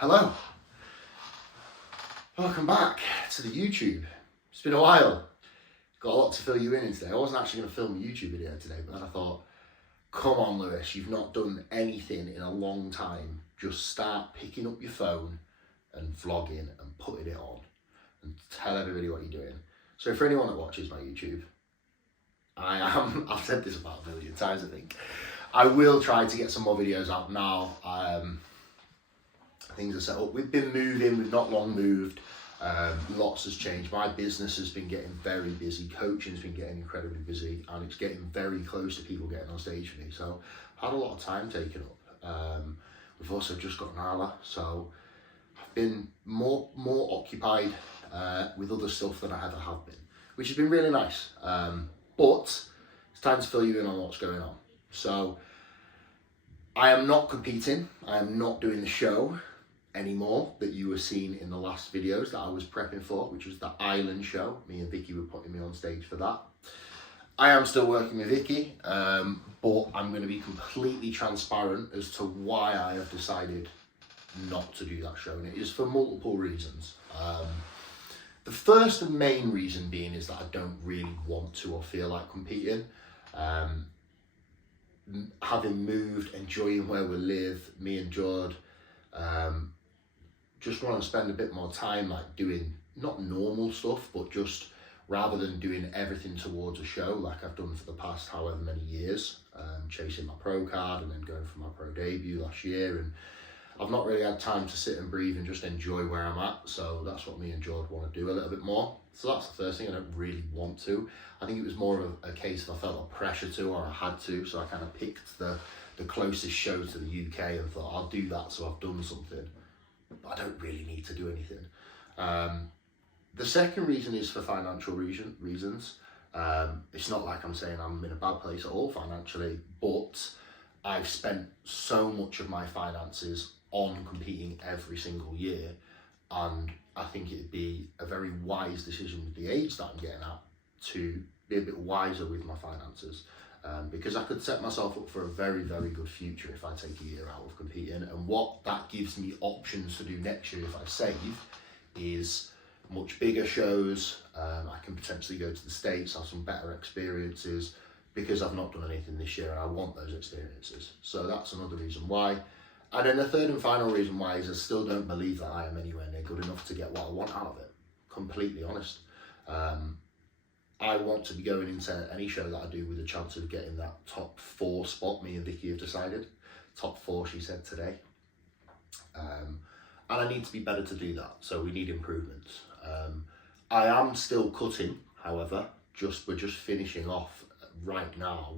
Hello, welcome back to the YouTube. It's been a while, got a lot to fill you in today. I wasn't actually going to film a YouTube video today, but then I thought, come on Lewis, you've not done anything in a long time. Just start picking up your phone and vlogging and putting it on and tell everybody what you're doing. So for anyone that watches my YouTube, I've said this about a million times I think, I will try to get some more videos out now. Things are set up. We've been moving, we've not long moved. Lots has changed. My business has been getting very busy. Coaching's been getting incredibly busy, and it's getting very close to people getting on stage for me. So I've had a lot of time taken up. We've also just got Nala, so I've been more occupied with other stuff than I ever have been, which has been really nice. But it's time to fill you in on what's going on. So I am not competing. I am not doing the show anymore that you were seeing in the last videos that I was prepping for, which was the Island show. Me and Vicky were putting me on stage for that. I am still working with Vicky, but I'm going to be completely transparent as to why I have decided not to do that show, and it is for multiple reasons. The first and main reason being is that I don't really want to or feel like competing. Having moved, enjoying where we live, me and Jord, just want to spend a bit more time like doing not normal stuff, but just rather than doing everything towards a show like I've done for the past however many years, chasing my pro card and then going for my pro debut last year, and I've not really had time to sit and breathe and just enjoy where I'm at. So that's what me and Jord want to do a little bit more. So that's the first thing. I don't really want to. I think it was more of a case of I felt a pressure to, or I had to, so I kind of picked the closest show to the UK and thought I'll do that, so I've done something, but I don't really need to do anything. The second reason is for financial reasons. It's not like I'm saying I'm in a bad place at all financially, but I've spent so much of my finances on competing every single year, and I think it'd be a very wise decision with the age that I'm getting at to be a bit wiser with my finances. Because I could set myself up for a very, very good future if I take a year out of competing. And what that gives me options to do next year if I save is much bigger shows. I can potentially go to the States, have some better experiences, because I've not done anything this year and I want those experiences. So that's another reason why. And then the third and final reason why is I still don't believe that I am anywhere near good enough to get what I want out of it. Completely honest. I want to be going into any show that I do with a chance of getting that top 4 spot. Me and Vicky have decided. Top 4, she said today. And I need to be better to do that. So we need improvements. I am still cutting, however. We're just finishing off right now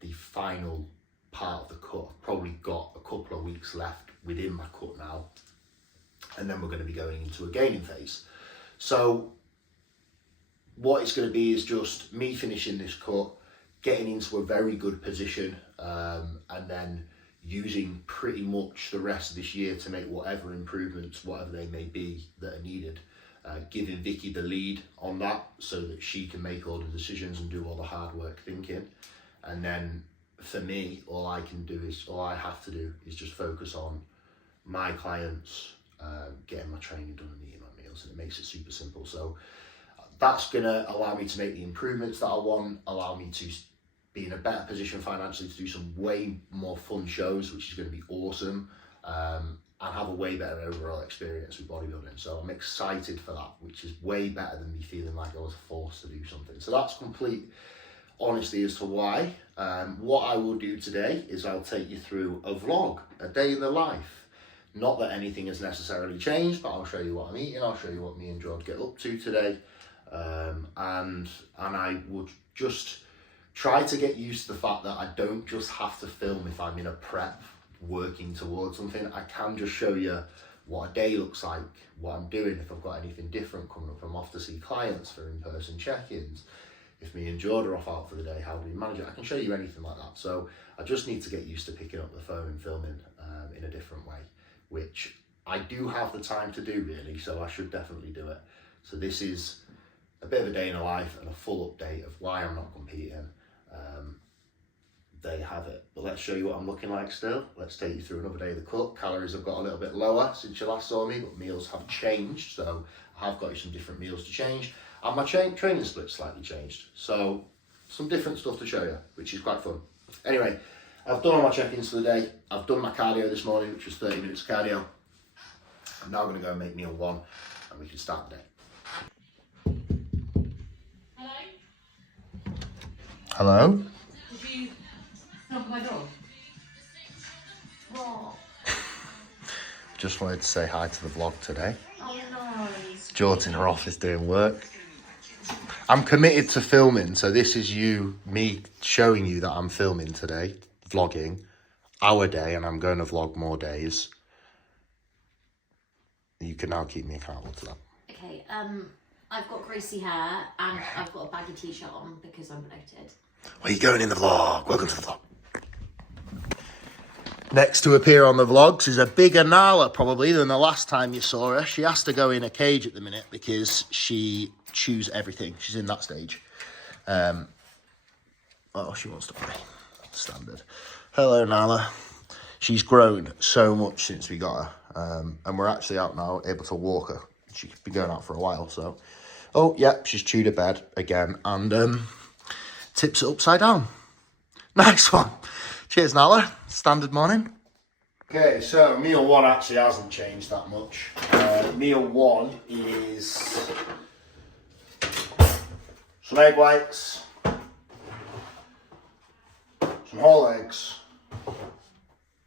the final part of the cut. I've probably got a couple of weeks left within my cut now. And then we're going to be going into a gaining phase. So what it's going to be is just me finishing this cut, getting into a very good position, and then using pretty much the rest of this year to make whatever improvements, whatever they may be, that are needed. Giving Vicky the lead on that so that she can make all the decisions and do all the hard work thinking. And then for me, all I have to do is just focus on my clients, getting my training done and eating my meals, and it makes it super simple. So that's going to allow me to make the improvements that I want, allow me to be in a better position financially to do some way more fun shows, which is going to be awesome, and have a way better overall experience with bodybuilding. So I'm excited for that, which is way better than me feeling like I was forced to do something. So that's complete honesty as to why. What I will do today is I'll take you through a vlog, a day in the life. Not that anything has necessarily changed, but I'll show you what I'm eating, I'll show you what me and George get up to today. And I would just try to get used to the fact that I don't just have to film if I'm in a prep working towards something. I can just show you what a day looks like, what I'm doing, if I've got anything different coming up. I'm off to see clients for in-person check-ins. If me and Jord are off out for the day, how do we manage it? I can show you anything like that. So I just need to get used to picking up the phone and filming in a different way, which I do have the time to do really, so I should definitely do it. So this is a bit of a day in a life and a full update of why I'm not competing, there you have it. But let's show you what I'm looking like still. Let's take you through another day of the cook. Calories have got a little bit lower since you last saw me, but meals have changed. So I have got you some different meals to change. And my training split slightly changed. So some different stuff to show you, which is quite fun. Anyway, I've done all my check-ins for the day. I've done my cardio this morning, which was 30 minutes of cardio. I'm now going to go and make meal one, and we can start the day. Hello? Did you knock on my door? What? Just wanted to say hi to the vlog today. Oh, nice. George's in her office doing work. I'm committed to filming, so this is me showing you that I'm filming today, vlogging our day, and I'm going to vlog more days. You can now keep me accountable to that. Okay, I've got greasy hair and I've got a baggy t-shirt on because I'm bloated. Where are you going in the vlog? Welcome to the vlog. Next to appear on the vlogs is a bigger Nala probably than the last time you saw her. She has to go in a cage at the minute because she chews everything. She's in that stage. Oh, she wants to play. Standard. Hello, Nala. She's grown so much since we got her. And we're actually out now, able to walk her. She's been going out for a while, so. Oh, yep, she's chewed a bed again and tips it upside down. Nice one. Cheers, Nala. Standard morning. Okay, so meal one actually hasn't changed that much. Meal one is some egg whites, some whole eggs,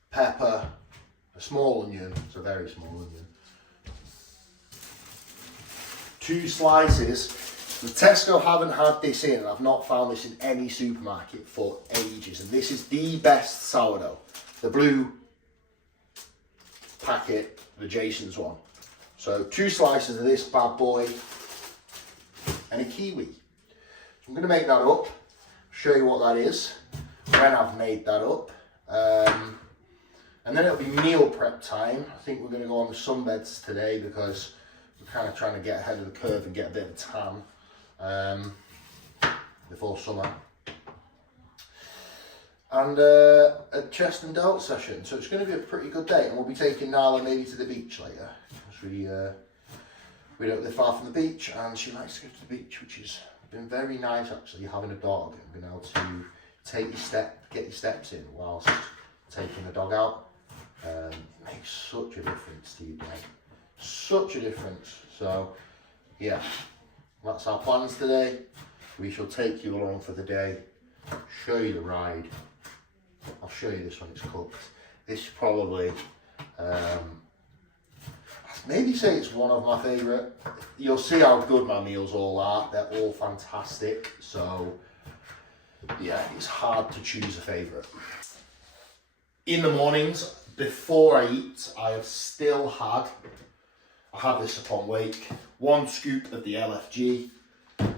pepper, a small onion, it's a very small onion, 2 slices. The Tesco haven't had this in, and I've not found this in any supermarket for ages, and this is the best sourdough. The blue packet, the Jason's one. So 2 slices of this bad boy and a kiwi. So I'm going to make that up, show you what that is when I've made that up. And then it'll be meal prep time. I think we're going to go on the Sunbeds today because we're kind of trying to get ahead of the curve and get a bit of a tan before summer. And a chest and delt session. So it's going to be a pretty good day, and we'll be taking Nala maybe to the beach later. Because we don't live far from the beach, and she likes to go to the beach, which has been very nice actually, having a dog and being able to get your steps in whilst taking the dog out. It makes such a difference to your day. Such a difference. So yeah, that's our plans today. We shall take you along for the day, show you the ride. I'll show you this when it's cooked. This is probably, maybe say it's one of my favourite. You'll see how good my meals all are. They're all fantastic. So yeah, it's hard to choose a favourite. In the mornings, before I eat, I have still had, I have this upon wake, 1 scoop of the LFG.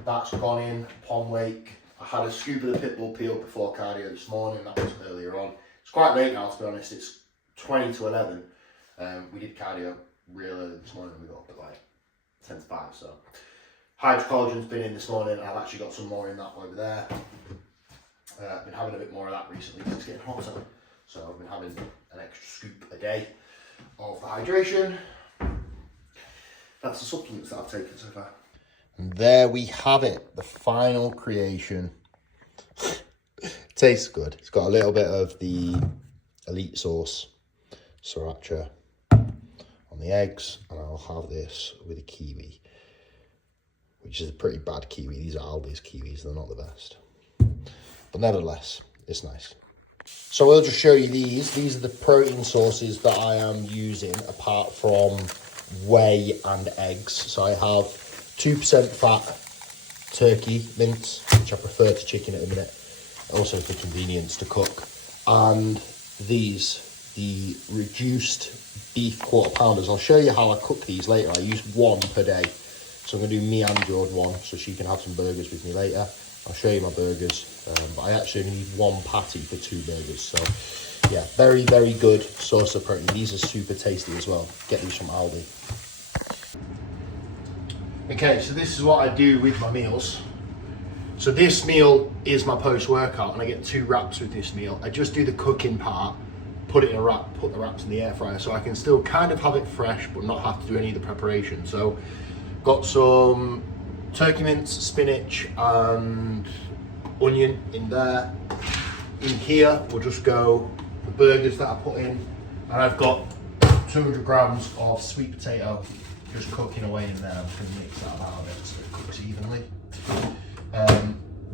That's gone in upon wake. I had a scoop of the Pitbull peel before cardio this morning. That was earlier on. It's quite late now, to be honest. It's 20 to 11. We did cardio real early this morning. We got up at like 10 to 5. So hydrocollagen's been in this morning. I've actually got some more in that over there. I've been having a bit more of that recently because it's getting hotter. So I've been having an extra scoop a day of the hydration. That's the supplements that I've taken so far. And there we have it, the final creation. Tastes good. It's got a little bit of the elite sauce, sriracha on the eggs, and I'll have this with a kiwi, which is a pretty bad kiwi. These are Aldi's kiwis, they're not the best. But nevertheless, it's nice. So I'll just show you these. These are the protein sources that I am using apart from whey and eggs. So I have 2% fat turkey mince, which I prefer to chicken at a minute, also for convenience to cook. And these, the reduced beef quarter pounders. I'll show you how I cook these later. I use 1 per day. So I'm going to do me and Jordan one, so she can have some burgers with me later. I'll show you my burgers, but I actually only need 1 patty for 2 burgers. So yeah, very, very good source of protein. These are super tasty as well. Get these from Aldi. Okay, so this is what I do with my meals. So this meal is my post-workout, and I get 2 wraps with this meal. I just do the cooking part, put it in a wrap, put the wraps in the air fryer, so I can still kind of have it fresh, but not have to do any of the preparation. So, got some turkey mince, spinach, and onion in there. In here, we'll just go the burgers that I put in, and I've got 200 grams of sweet potato just cooking away in there. I'm just going to mix that about a bit so it cooks evenly.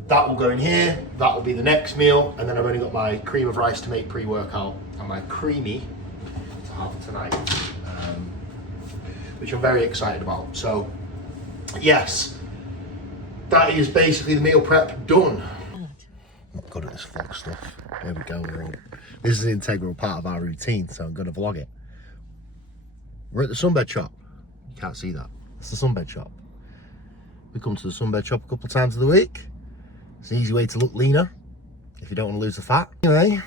That will go in here, that will be the next meal, and then I've only got my cream of rice to make pre-workout and my creamy to have tonight, which I'm very excited about. So yes, that is basically the meal prep done. I'm good at this vlog stuff. There we go. This is an integral part of our routine, so I'm going to vlog it. We're at the Sunbed shop. You can't see that. It's the Sunbed shop. We come to the Sunbed shop a couple of times of the week. It's an easy way to look leaner if you don't want to lose the fat. Anyway,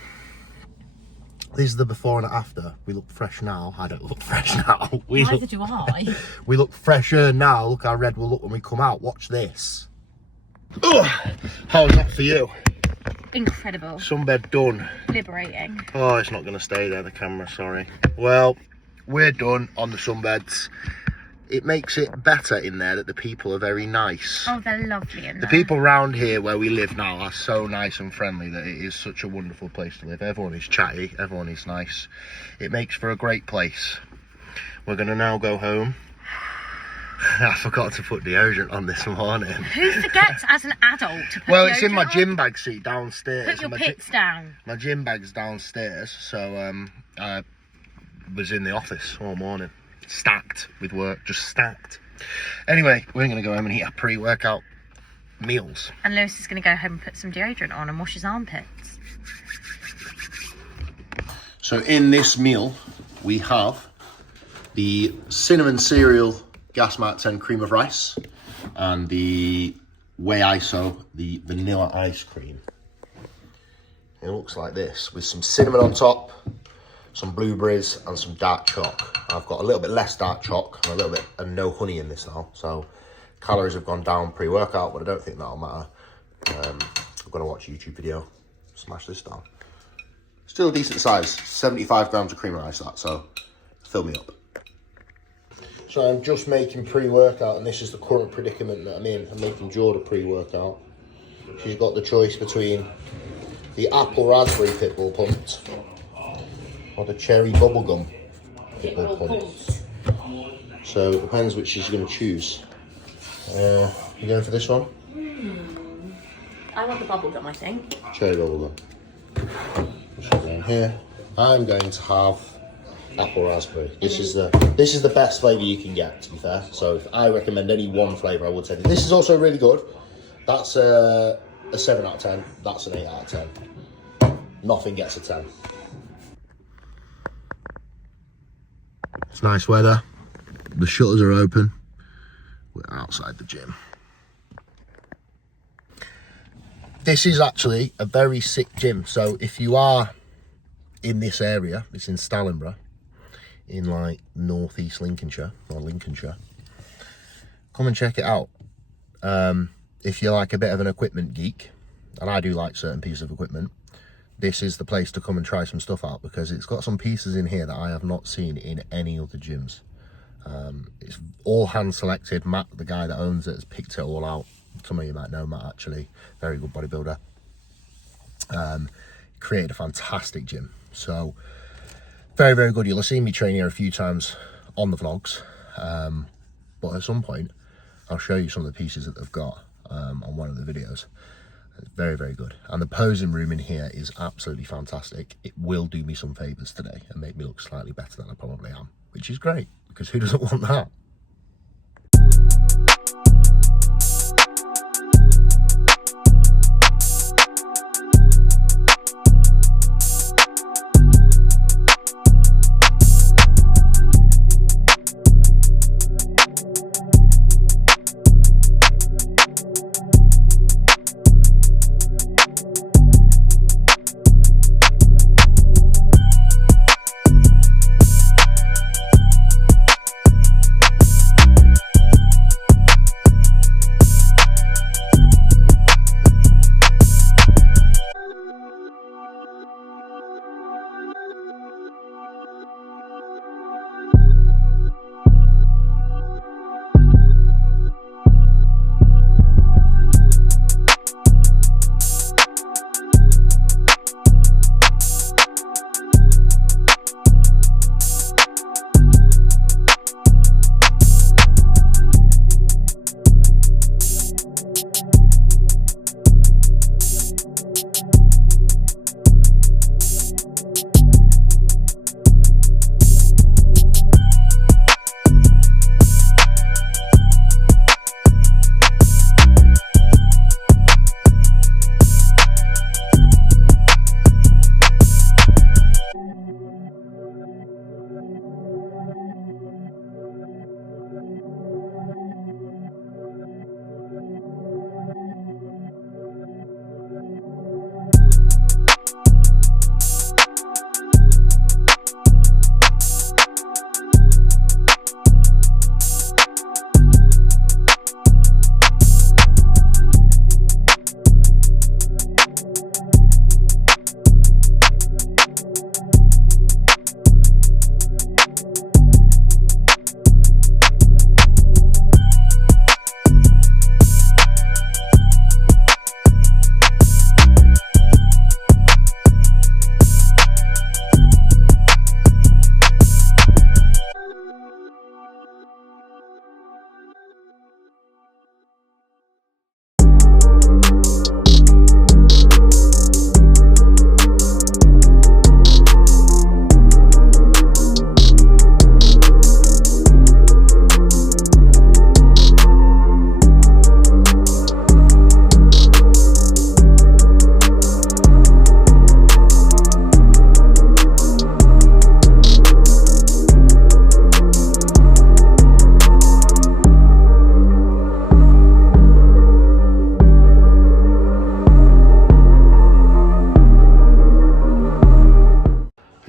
this is the before and after. We look fresh now. I don't look fresh now. Neither do I. We look fresher now. Look how red we'll look when we come out. Watch this. Ugh. How was that for you? Incredible. Sunbed done. Liberating. Oh, it's not going to stay there, the camera, sorry. Well, we're done on the sunbeds. It makes it better in there that the people are very nice. Oh, they're lovely in there. The people around here where we live now are so nice and friendly that it is such a wonderful place to live. Everyone is chatty, everyone is nice. It makes for a great place. We're going to now go home. I forgot to put deodorant on this morning. Who forgets as an adult to put Well, it's in my on? gym bag seat downstairs. Put your pits down. My gym bag's downstairs, so I was in the office all morning. Stacked with work, just stacked. Anyway, we're going to go home and eat our pre-workout meals. And Lewis is going to go home and put some deodorant on and wash his armpits. So in this meal, we have the cinnamon cereal Gas Mark 10 cream of rice and the Whey ISO, the vanilla ice cream. It looks like this with some cinnamon on top, some blueberries and some dark choc. I've got a little bit less dark choc and a little bit and no honey in this now, so calories have gone down pre-workout, but I don't think that'll matter. I'm gonna watch a YouTube video, smash this down. Still a decent size, 75 grams of cream of rice that, so fill me up. So I'm just making pre-workout, and this is the current predicament that I'm in. I'm making Jordan pre-workout. She's got the choice between the apple raspberry Pitbull punt or the cherry bubblegum Pitbull punt. So it depends which she's going to choose. You going for this one? I want the bubblegum, I think. Cherry bubblegum. Push it down here. I'm going to have apple raspberry. This is the best flavour you can get, to be fair. So if I recommend any one flavour, I would say this is also really good. That's a 7 out of 10. That's an 8 out of 10. Nothing gets a 10. It's nice weather. The shutters are open. We're outside the gym. This is actually a very sick gym. So if you are in this area, it's in Stallingborough, in like northeast Lincolnshire or Lincolnshire, come and check it out. If you're like a bit of an equipment geek, and I do like certain pieces of equipment, this is the place to come and try some stuff out, because it's got some pieces in here that I have not seen in any other gyms. It's all hand selected. Matt, the guy that owns it, has picked it all out. Some of you might know Matt, actually, very good bodybuilder. Created a fantastic gym, so very, very good. You'll have seen me train here a few times on the vlogs, but at some point I'll show you some of the pieces that they've got on one of the videos. It's very, very good. And the posing room in here is absolutely fantastic. It will do me some favours today and make me look slightly better than I probably am, which is great, because who doesn't want that?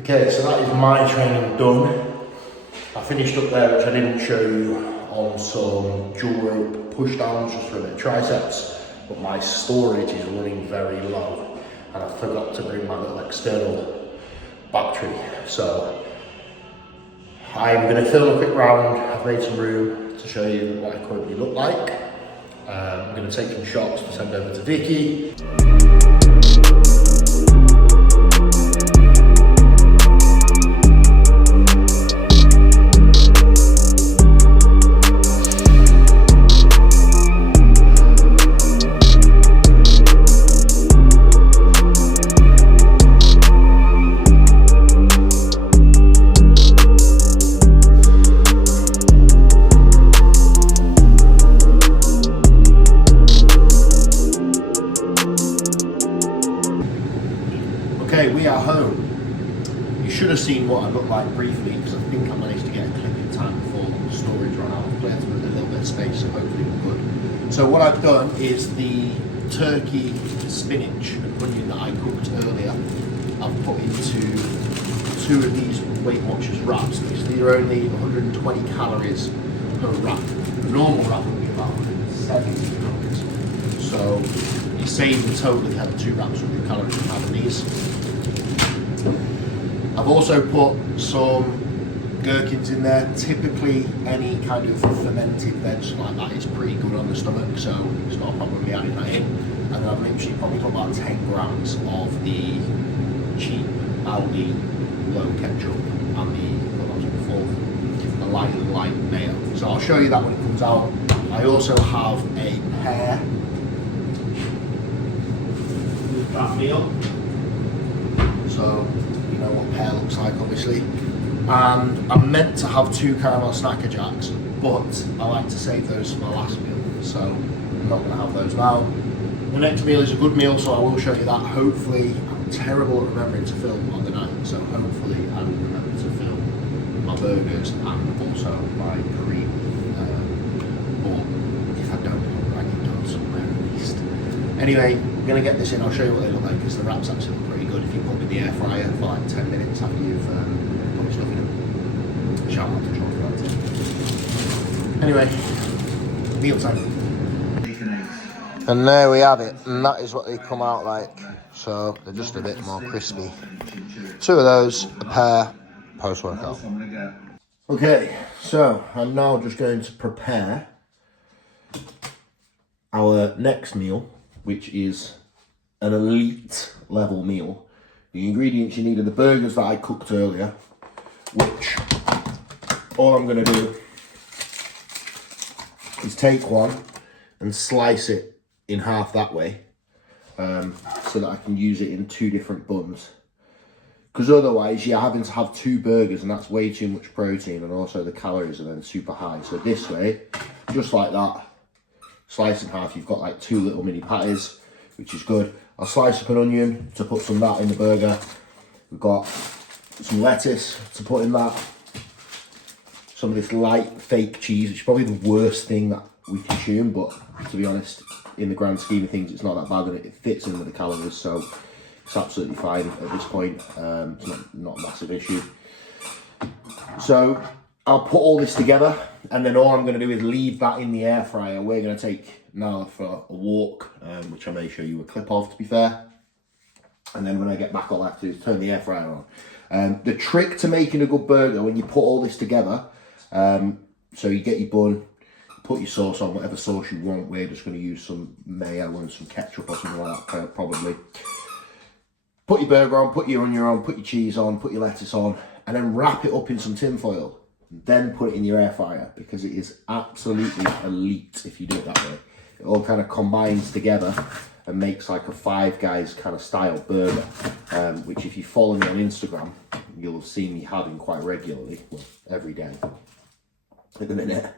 Okay, so that is my training done. I finished up there, which I didn't show you, on some dual rope push downs just for a bit of triceps, but my storage is running very low and I forgot to bring my little external battery. So I'm going to film a quick round. I've made some room to show you what I currently look like. I'm going to take some shots to send over to Vicky. Okay, we are home. You should have seen what I look like briefly because I think I managed to get a clip in time before the storage ran out. I've cleared through a little bit of space, so hopefully we're good. So what I've done is the turkey, spinach and onion that I cooked earlier, I've put into 2 of these Weight Watchers wraps. These are only 120 calories per wrap. The normal wrap would be about 170 calories. So you save in total if you have 2 wraps 100 calories from having these. I've also put some gherkins in there. Typically any kind of fermented veg like that is pretty good on the stomach, so it's not a problem me adding that in. And then I've literally probably put about 10 grams of the cheap Aldi low ketchup and the light mayo. So I'll show you that when it comes out. I also have a pear with that meal. So you know what pear looks like, obviously. And I'm meant to have 2 caramel snacker jacks, but I like to save those for my last meal, so I'm not going to have those now. The next meal is a good meal, so I will show you that. Hopefully, I'm terrible at remembering to film on the night, so hopefully I will remember to film my burgers and also my cream. But if I don't, I'll write it down somewhere at least. Anyway, I'm going to get this in. I'll show you what they look like because the wraps actually look pretty good if you put them in the air fryer for like 10 minutes after you've put stuff in them. Shout out to John for that too. Anyway, meal time. And there we have it, and that is what they come out like. So they're just a bit more crispy. 2 of those, a pear, post-workout. Okay, so I'm now just going to prepare our next meal, which is an elite level meal. The ingredients you need are the burgers that I cooked earlier, which all I'm going to do is take one and slice it in half that way, so that I can use it in 2 different buns. Because otherwise you're having to have 2 burgers and that's way too much protein, and also the calories are then super high. So this way, just like that, slice in half, you've got like 2 little mini patties, which is good. I'll slice up an onion to put some of that in the burger. We've got some lettuce to put in that. Some of this light fake cheese, which is probably the worst thing that we consume, but to be honest, in the grand scheme of things, it's not that bad, and it fits in with the calories, so it's absolutely fine at this point. It's not a massive issue. So I'll put all this together, and then all I'm going to do is leave that in the air fryer. We're going to take now for a walk, which I may show you a clip of, to be fair. And then when I get back, all I have to do is turn the air fryer on. The trick to making a good burger, when you put all this together, so you get your bun, put your sauce on, whatever sauce you want. We're just going to use some mayo and some ketchup or something like that, probably. Put your burger on, put your onion on, put your cheese on, put your lettuce on, and then wrap it up in some tin foil. Then put it in your air fryer, because it is absolutely elite if you do it that way. It all kind of combines together and makes like a Five Guys kind of style burger, which if you follow me on Instagram, you'll have seen me having quite regularly, well, every day at the minute.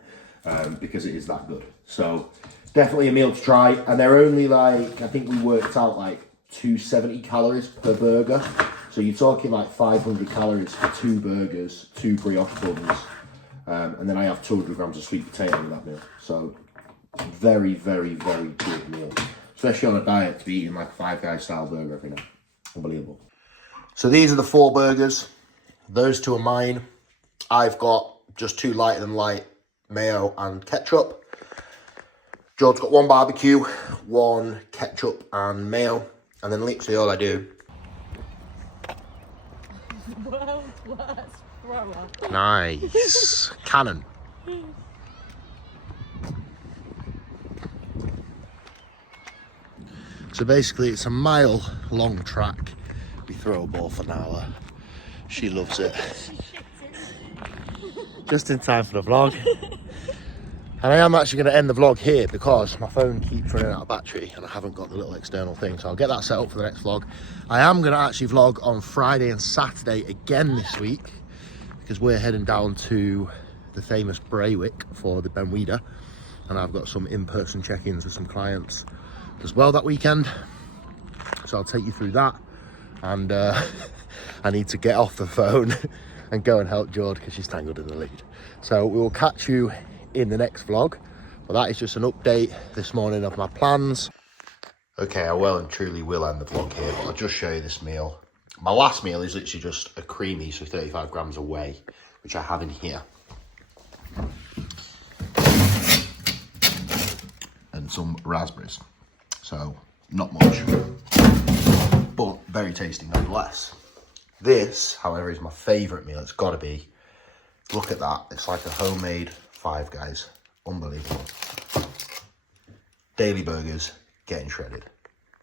Because it is that good. So definitely a meal to try, and they're only like, I think we worked out like 270 calories per burger, so you're talking like 500 calories for 2 burgers, 2 brioche buns, and then I have 200 grams of sweet potato with that meal. So very, very, very good meal, especially on a diet, to be eating like a Five Guys style burger every night. Unbelievable. So these are the 4 burgers. those two are mine. I've got just 2 lighter than light mayo and ketchup. George's got 1 barbecue, 1 ketchup and mayo, and then literally all I do. World's worst thrower. Nice. Cannon. So basically it's a mile-long track. We throw a ball for Nala. She loves it. Just in time for the vlog. And I am actually going to end the vlog here because my phone keeps running out of battery and I haven't got the little external thing. So I'll get that set up for the next vlog. I am going to actually vlog on Friday and Saturday again this week because we're heading down to the famous Braywick for the Benwida. And I've got some in-person check-ins with some clients as well that weekend. So I'll take you through that. And I need to get off the phone and go and help Jord because she's tangled in the lead. So we will catch you in the next vlog, but that is just an update this morning of my plans. Okay, I well and truly will end the vlog here, but I'll just show you this meal. My last meal is literally just a creamy, so 35 grams of whey, which I have in here, and some raspberries. So not much, but very tasty nonetheless. This, however, is my favourite meal. It's got to be. Look at that. It's like a homemade Five Guys. Unbelievable. Daily burgers getting shredded.